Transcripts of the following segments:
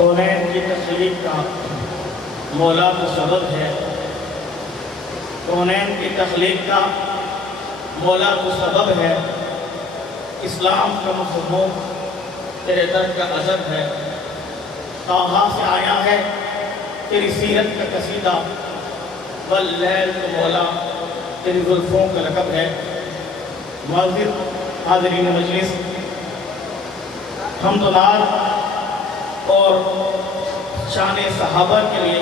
कौनैन की तख्लीक का मौला तो सबब है, कौनैन की तख्लीक का मौला तो सबब है। इस्लाम का मफ़हूम तेरे दर का अदब है। ताहा से आया है तेरी सीरत का कसीदा, वल्लैल तो मौला तेरी जुल्फ़ों का लक़ब है। मुअज़्ज़िज़ हाज़रीन मजलिस, हम्दुनात और शान सहाबा के लिए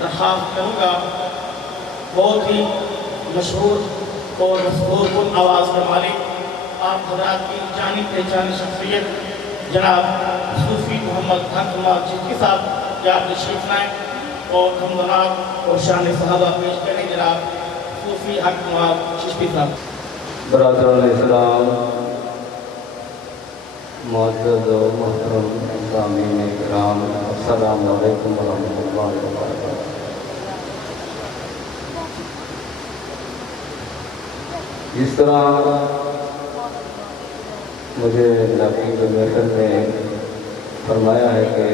दरख्वास्त करूँगा। बहुत ही मशहूर और मशहूर आवाज़ के मालिक आप हज़रात की जानी पहचानी शख्सियत जनाब सूफ़ी मोहम्मद हक चिश्ती साहब क्या आप तशरीफ़ लाएँ और हम्दुनात और शान सहाबा पेश करें। जनाब सूफ़ी हक चिश्ती साहब। बरादरान इस्लाम, मुअज़्ज़ज़ व मोहतरम सामीन किराम, अस्सलामु अलैकुम व रहमतुल्लाहि व बरकातुहू। जिस तरह मुझे नबी के महफ़िल में फरमाया है कि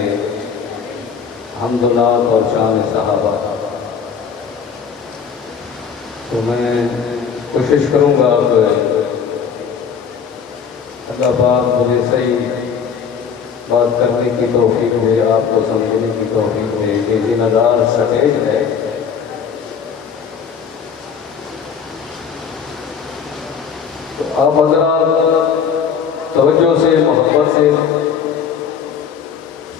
हम्दुनात और शान सहाबा, तो मैं कोशिश करूँगा कि अल्लाह पाक मुझे सही बात करने की तौफीक दे, आपको समझने की तौफीक दे कि ज़िम्मेदार स्टेज है। तो आप हज़रात तवज्जो से, मोहब्बत से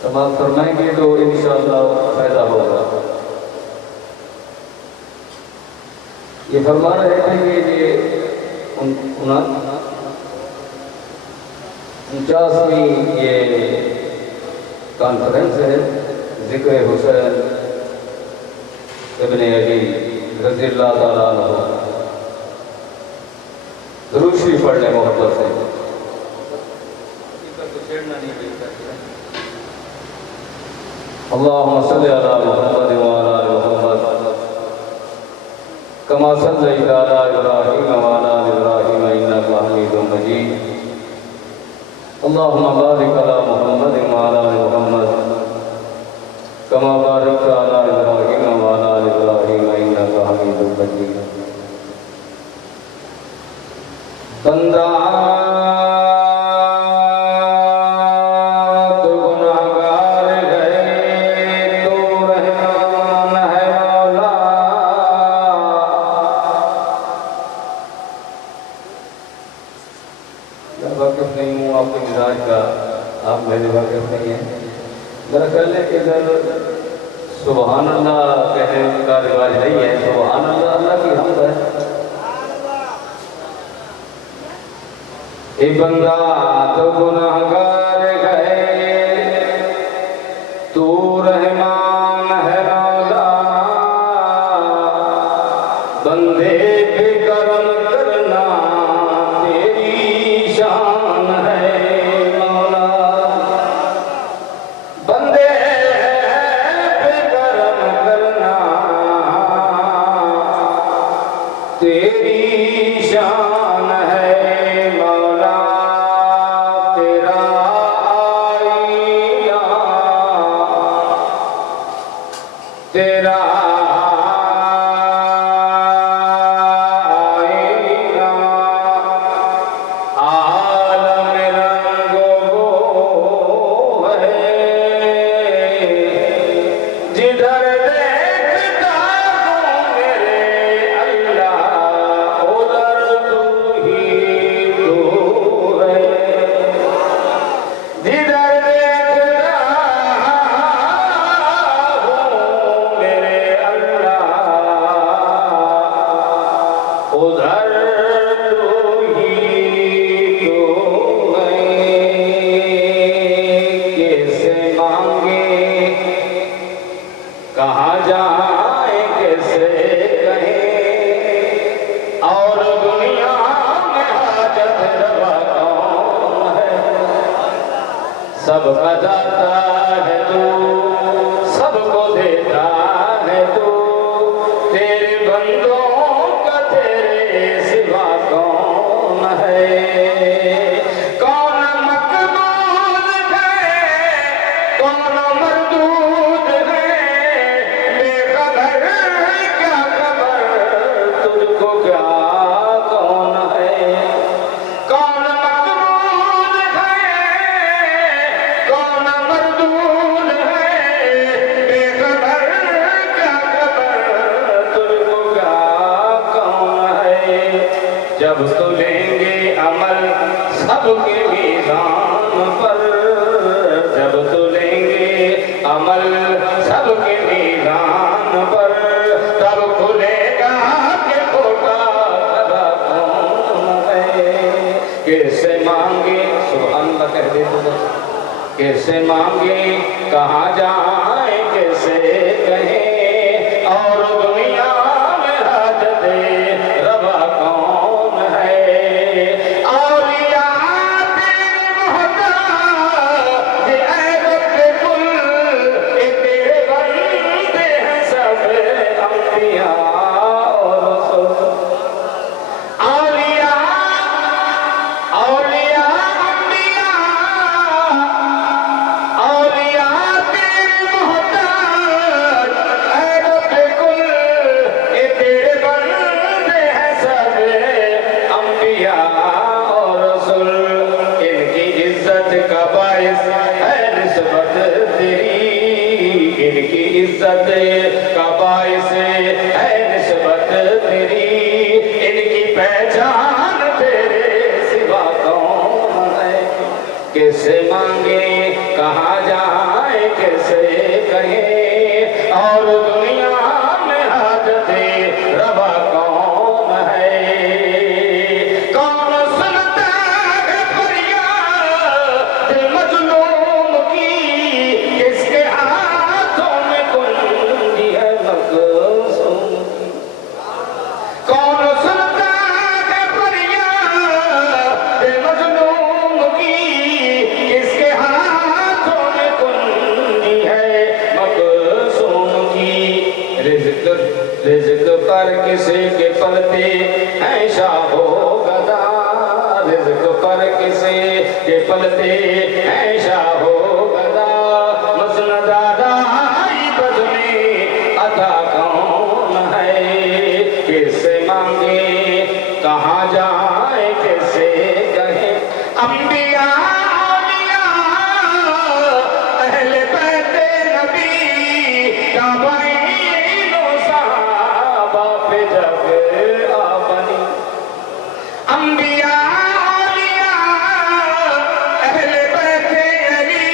समाअत फरमाएंगे तो इंशाअल्लाह फ़ायदा होगा। ये फरमा रहे थे कि ये 49वीं ये कॉन्फ्रेंस है ज़िक्र हुसैन इब्ने अली रज़ियल्लाहु ताला अन्हु। दुरूद शरीफ पढ़ लें मोहब्बत से। अल्लाहुम्मा सल्लि अला मुहम्मद व अला आलि मुहम्मद कमा सल्लैता अला इब्राहीम व अला आलि इब्राहीम इन्नका हमीदुम मजीद। अल्लाहुम्मा बारिक अला मुहम्मद व अला आलि मुहम्मद कमा बारकता अला इब्राहीम व अला आलि इब्राहीम इन्नका हमीदुम मजीद। बंदा वाकिफ नहीं हूँ आपके मिजाज का, आप मेरे वाकिफ नहीं हैं। मेरा ख्याल है कि इधर सुबहान अल्लाह कहने का रिवाज नहीं है। सुबहान अल्लाह अल्लाह की हम्द है। ए बंदा तो गुनाहगार है, तू रहमान है मौला, बंदे पे करम करना तेरी शान है मौला, बंदे पे करम करना तेरी शान है मौला, तेरा आईना तेरा उधर तू ही तो है। कैसे मांगे कहाँ जाए कैसे कहें, और दुनिया में हाजत रवा कौन है। सबका दाता है तू, सबको देता है तू, तेरे बंदों कौन है, कौन मकबूल है, कौन कैसे मांगे कहाँ जाए कैसे कहें और दुनिया में हाजत रवा कौन है। और याद मोहताज ऐ रब्बे कुल तेरे बंदे हैं सब अंबिया और रसूल। औलिया औलिया अंबिया औलिया तेरे मोहताज ऐ रब्बे कुल तेरे बंदे हैं सब अंबिया और रसूल। इनकी इज्जत का बाइस है निस्बत तेरी, इनकी इज्जत का बाइस है निस्बत तेरी, इनकी पहचान तेरे सिवा कौन है। कैसे मांगे कहाँ जाए कैसे कहें और दुनिया में हाजत रवा कौन है। कौन सुनता है फरियाद मजलूम की, किसके हाथों में कुंजी है मकसूम की। कौन सुनता है फरियाद मजलूम की, किसके हाथों में कुंजी है मकसूम की। रिज़्क़ पर किसी के पलते हैं शाहो गदा, रिज़्क़ पर किसी के पलते हैं शाहो गदा। मसनद अदाई बद में अदा कौन है। कैसे मांगे कहाँ जाए कैसे कहे। अंबिया औलिया अहले बैते नबी ताबईनो सहाबा पे जब आपनी। अंबिया औलिया अहले बैते अली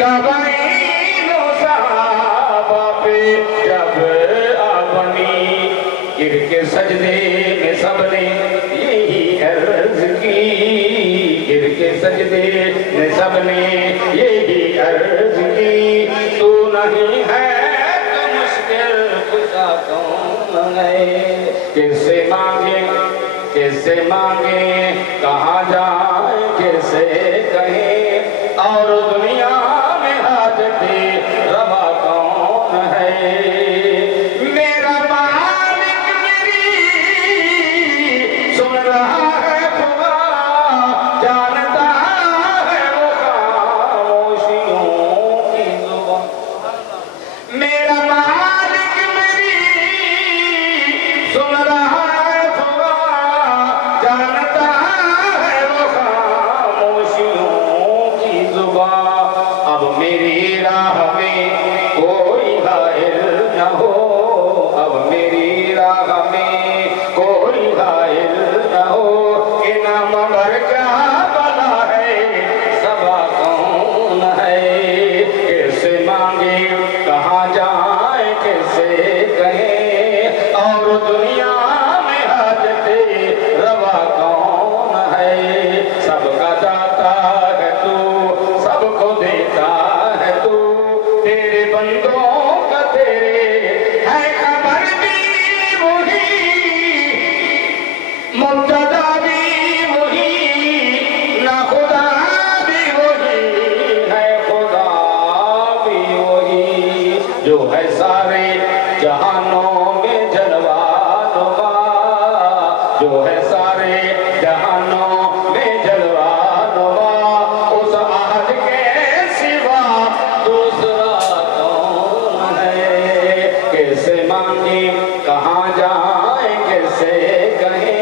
ताबईनो सहाबा पे जब आपनी। गिर के सजदे में सबने यही अर्ज की, गिर के सजदे में सबने यही अर्ज की। तू नहीं है तो मुश्किल कुशा कौन है। कैसे मांगे कहाँ जाए कैसे कहे और दुनिया में हाजत रवा कौन है। मेरा मालिक मेरी सुन रहा है खुदा, जानता है वो खामोशियों की जुबान। मेरा मालिक मेरी सुन रहा है खुदा, जानता है वो खामोशियों की जुबान। अब मेरी राह में कोई घायल न हो, अब मेरी राह में कोई घायल न हो। कि नाम भर क्या बला है सबा कौन है। कैसे मांगे कहाँ जाए कैसे कहे और दुनिया में हाजत रवा कौन है। सबका दाता है तू, सबको देता है तू, तेरे बंदों का तेरे है खबर भी वही, मुब्तदा भी वही, ना खुदा भी वही है खुदा भी वही। जो है सारे जहानों में जलवा नुमा, जो है सारे जहानों में जलवा नुमा। उस आहद के सिवा दूसरा कौन है। कैसे मांगे कहाँ जाए कैसे कहे,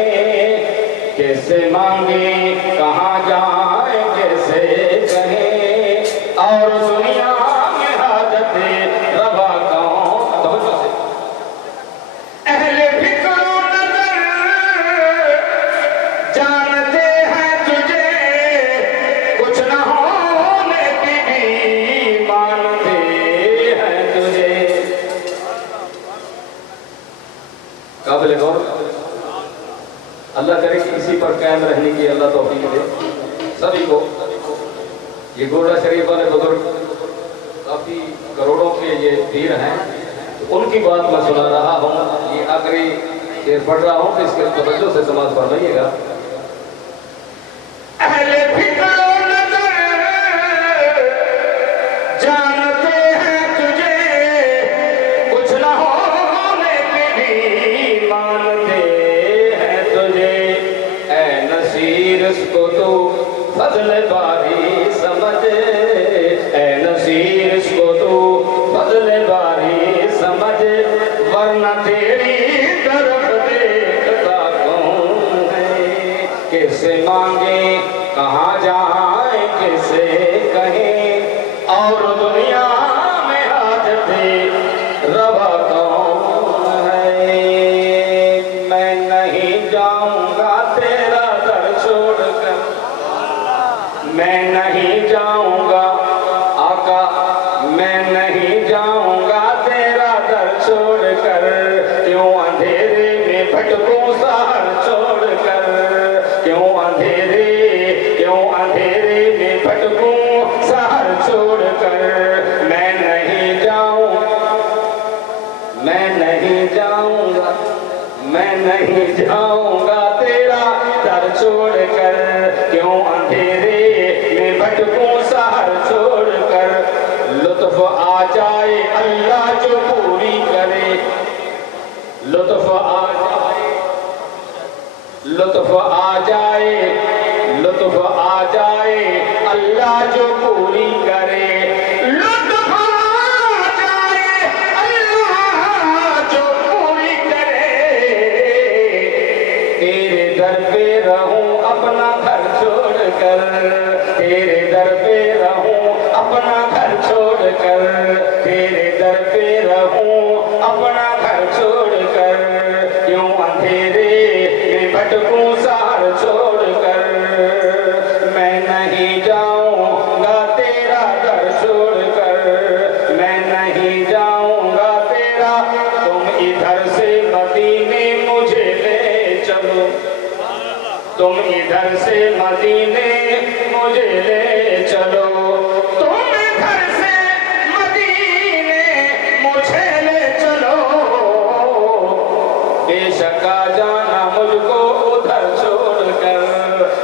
कैसे मांगे कहाँ जाए कैसे कहे और दुनिया में हाजत रवा कौन। तो अहले फिक्र नजर जानते हैं तुझे, कुछ न होने की भी मानते हैं तुझे। काबिल गौर अल्लाह करे कि इसी पर कायम रहने की अल्लाह तौफीक दे सभी को। ये गोरडा शरीफ वाले बुजुर्ग काफ़ी करोड़ों के ये पीर हैं, तो उनकी बात मैं सुना रहा हूँ। ये आखिरी शेर पढ़ रहा हूँ, तो इसके तवज्जो से समाज फरमाइएगा। जानते हैं तुझे कुछ न होने पे भी मानते हैं तुझे, ऐ नसीर इसको तू फजल बारी समझ, ऐ नसीर इसको तू फजल बारी समझ, वरना तेरी तरफ देखता कौन है, किसे मांगे कहाँ जाए किसे कहें, और दुनिया में हाजते रवा कौन है। मैं नहीं जाऊंगा तेरा दर छोड़कर, मैं नहीं जाऊंगा आका, मैं नहीं जाऊंगा तेरा दर छोड़कर, क्यों अंधेरे में भटकूं शहर छोड़कर, क्यों अंधेरे में भटकूं शहर छोड़कर, मैं नहीं जाऊंगा, मैं नहीं जाऊंगा तेरा दर छोड़कर, क्यों अंधेरे में भटकूं शहर छोड़कर। लुत्फ आ जाए अल्लाह जो पूरी करे, लुत्फ आ जाए, लुत्फ आ जाए, लुत्फ आ जाए अल्लाह जो पूरी करे, लुत्फ आ जाए अल्लाह जो पूरी करे, तेरे दर पे रहूं अपना घर छोड़कर, तेरे दर पे रहूं अपना घर छोड़कर, तेरे दर पे रहूं अपना घर छोड़कर, क्यों अंधेरे में भटकूं शहर छोड़कर, मैं नहीं जाऊंगा तेरा दर छोड़कर, मैं नहीं जाऊंगा तेरा, तुम इधर से मदीने मुझे ले चलो, तुम इधर से मदीने मुझे ले चलो, तुम इधर से मदीने मुझे ले चलो, बेशक आ जाना मुझको उधर छोड़कर,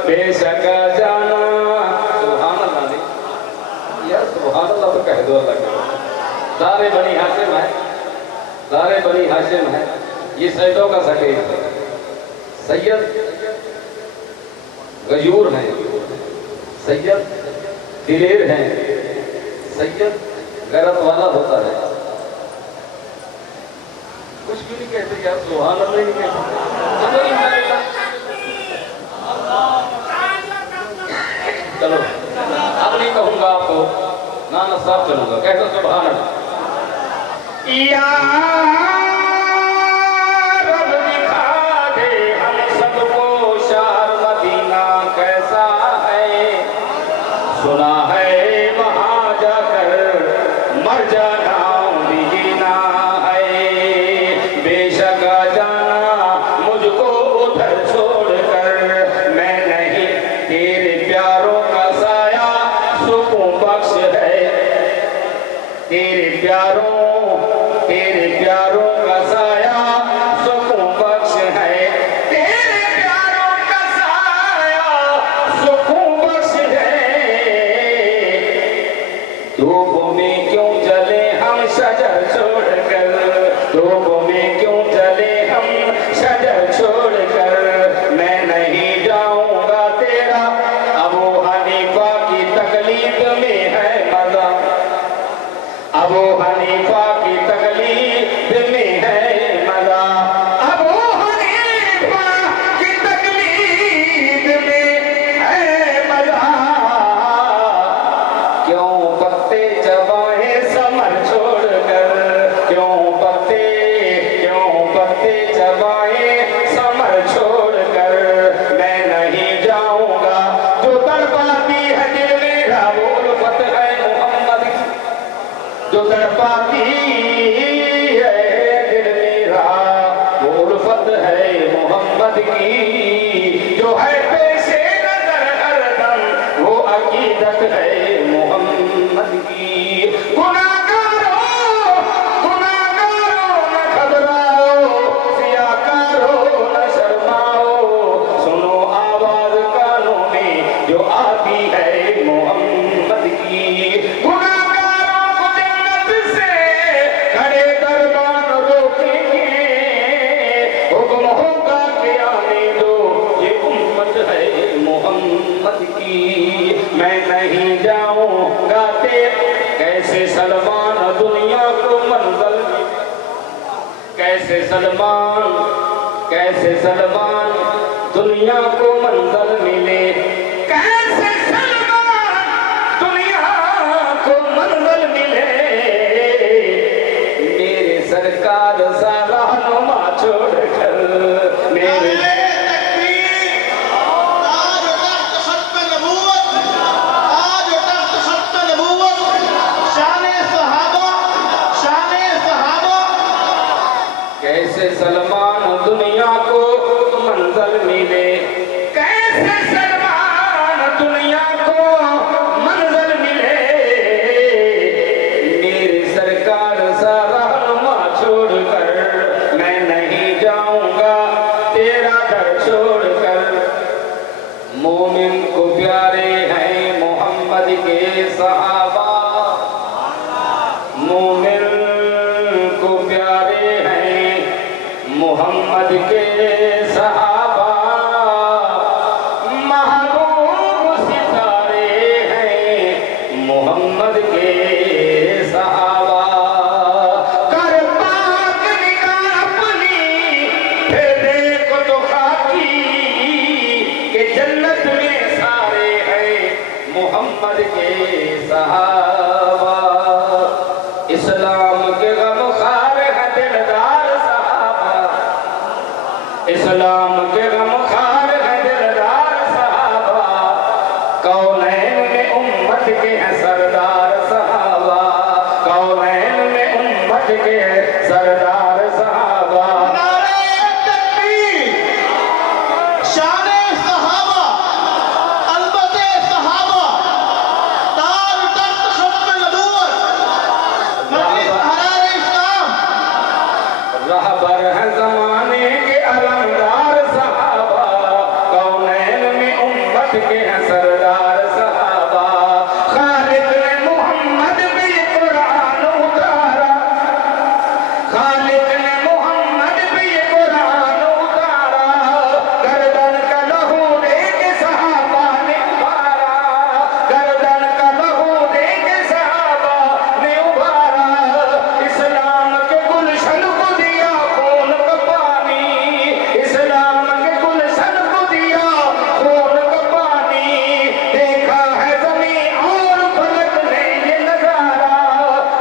बेशक आ जाना। सुभान अल्लाह नहीं यार, सुभान अल्लाह तो कह दो अल्लाह के। सारे बनी हाशिम है, सारे बनी हाशिम है, ये सैयदों का सकीर है, सैयद गयूर हैं, सैयद दिलेर हैं, सैयद गैरत वाला होता है। कुछ भी नहीं कहते यार, सुभान अल्लाह नहीं कहते। चलो अब नहीं कहूंगा आपको, ना ना साफ चलूंगा, कह दो सुभान अल्लाह। या रब दिखा दे हम सबको शहर मदीना कैसा है, सुना है वहां जाकर मर जाना भी जीना है, बेशक आ जाना मुझको उधर छोड़कर, मैं नहीं तेरे प्यारों का साया सुकून बख्श है, तेरे प्यारों का साया सुकून बख्श है, तेरे प्यारों का साया सुकून बख्श है, धूप में क्यों जले हम शजर छोड़कर, धूप में क्यों जले हम शजर छोड़कर, मैं नहीं जाऊंगा तेरा, अबू हनीफा की तकलीफ में है मजा, अबू हनीफा की तकलीफ में है मजा, अबू हनीफा की तकलीफ में है मजा, क्यों पत्ते चबाए समर छोड़कर, क्यों पत्ते चबाए समर छोड़कर, मैं नहीं जाऊंगा जो तड़पाती है दिल मेरा वो उल्फत है मोहम्मद की, जो तड़पाती है दिल मेरा वो उल्फत है मोहम्मद की, जो है पेशे नजर हरदम वो अकीदत है सलमान दुनिया को मंजिल, कैसे सलमान दुनिया को मंजिल मिले, कैसे सलमान दुनिया को मंजिल मिले, मेरे सरकार सा रहनुमा छोड़कर मेरे कैसे सलमान दुनिया को मंजिल मिले, कैसे सलमान दुनिया को मंजिल मिले, मेरी सरकार सा रहनुमा छोड़कर मैं नहीं जाऊंगा तेरा दर छोड़कर। मोमिन को प्यारे हैं मोहम्मद के सहाबा, मोमिन को प्यारे हैं मोहम्मद के सहाबा, महबूब सितारे हैं मोहम्मद के सहाबा। कर पाक निगाह अपनी फिर देखो तो खाकी कि जन्नत में सारे हैं मोहम्मद के सहाबा। इस्लाम के गमखार है दिलदार सहाबा, इस्लाम के गमखार है दिलदार सहाबा, कौनैन में उम्मत के हैं सरदार सहाबा, कौनैन में उम्मत के हैं सरदार सहाबा। रहबर है जमाने के अलमदार सहाबा, कौनैन में उम्मत के हैं सरदार सहाबा। खालिद ने मोहम्मद पे ये कुरान उतारा, खालिद ने मोहम्मद पे ये कुरान उतारा, गर्दन का लहू दे के सहाबा ने उभारा, गर्दन का लहू दे के सहाबा ने उभारा। इस्लाम के गुलशन को दिया खून का पानी, इस्लाम के गुलशन को दिया खून का पानी। देखा है ज़मीं और फलक ने ये नजारा,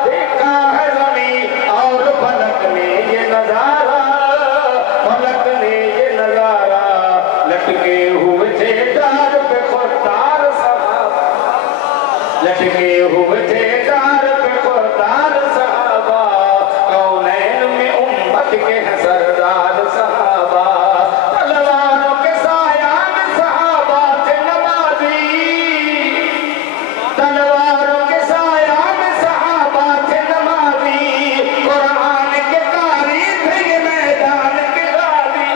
देखा है ज़मीं और फलक ने ये नजारा, फलक ने ये नजारा। लटके हुए थे डार पे खुदार सहाबा, लटके हुए थे डार पे खुदार सहाबा, कौनैन में उम्मत के हैं सरदार सहाबा। तलवारों के साया में सहाबा थे नमाजी, तलवारों के साया में सहाबा थे नमाजी, कुरान के कारी थे ये मैदान के गाजी,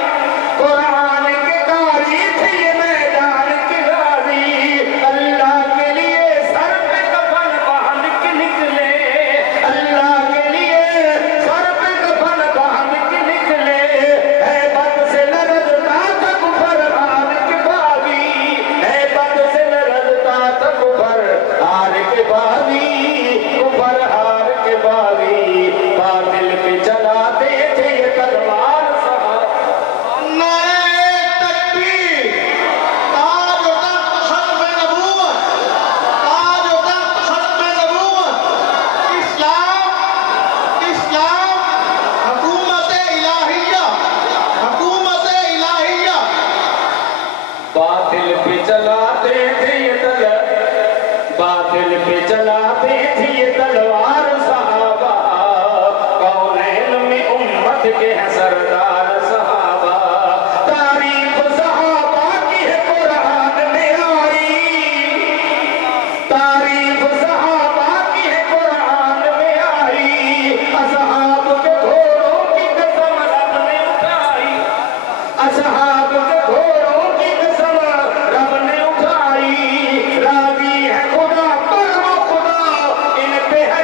कुरान के कारी थे ये मैदान के गाजी। अल्लाह के लिए सर पे कफन बांध के निकले, अल्लाह के लिए सर पे कफन बांध के निकले। हैबत से लरजता था कुफर हार के बागी, हैबत से लरजता था कुफर हार के बागी, कुफर हार के बागी। बातिल पे चलाते थे ये तलवार सहाबा। बातिल पे चलाते थे ये बातिल पे चलाते थे ये तलवार सहाबा, कौनैन में उम्मत के हैं सरदार सहाबा। तारीफ सहाबा की है कुरान में आई, तारीफ सहाबा की है कुरान में आई। असहाब के घोड़ों की कसम रब ने उठाई, असहाब के घोड़ों की कसम रब ने उठाई। राजी है खुदा पर वो खुदा इन पे है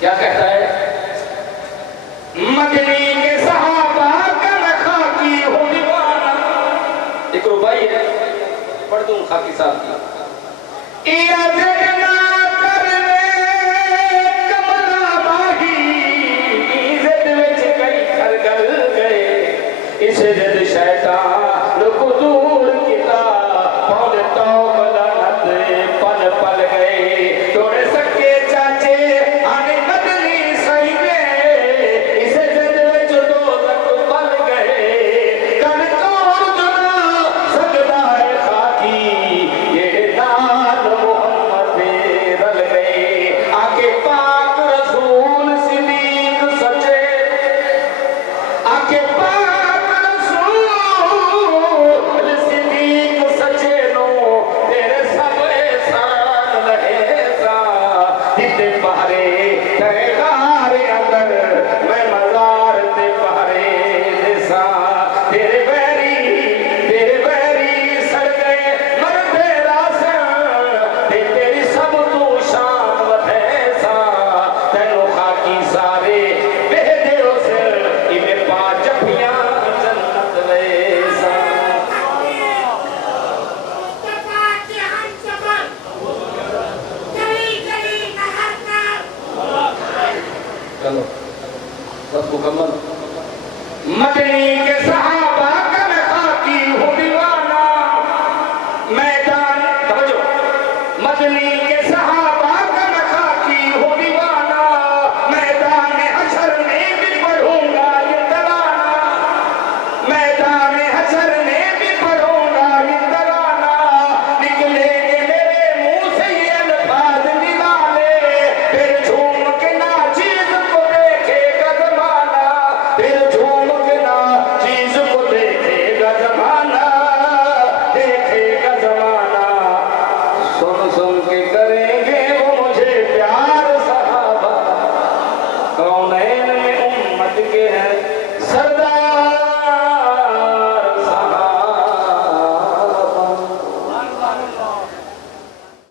क्या कहता है? मदनी के सहाबा कर खाकी हो दीवाना। एक रुबाई है, पढ़ दूं खाकी साहब की। इया जगना करने कमला बाही इज्जत विच कई घर गल गए। इस जद शैतान को दूर किता पौन तो मलानत पल पल गए। तोड़े सके चाचे आने मदनी सही गए। इस जद विच दो तक पल गए। कर तोड़ जुना सकदा है खाकी ये नाल मोहम्मद रल गए। आके पाक रसूल सिद्दीक सच्चे आके पाक रसूल सिद्दीक सच्चे नो तेरे सब एहसान लहे सा। जिते पहरे तेरे गारे अंदर मैं मजार ते पहरे देसा। तेरे बैरी सड़ गए मर तेरा सा। तेरी सब तू शान वधे सा। तेनों खाकी सारे बेहदे उसे इन्हें पांच जफियां जन्नत वैसा। चलो बस मुकम्मल। मदनी के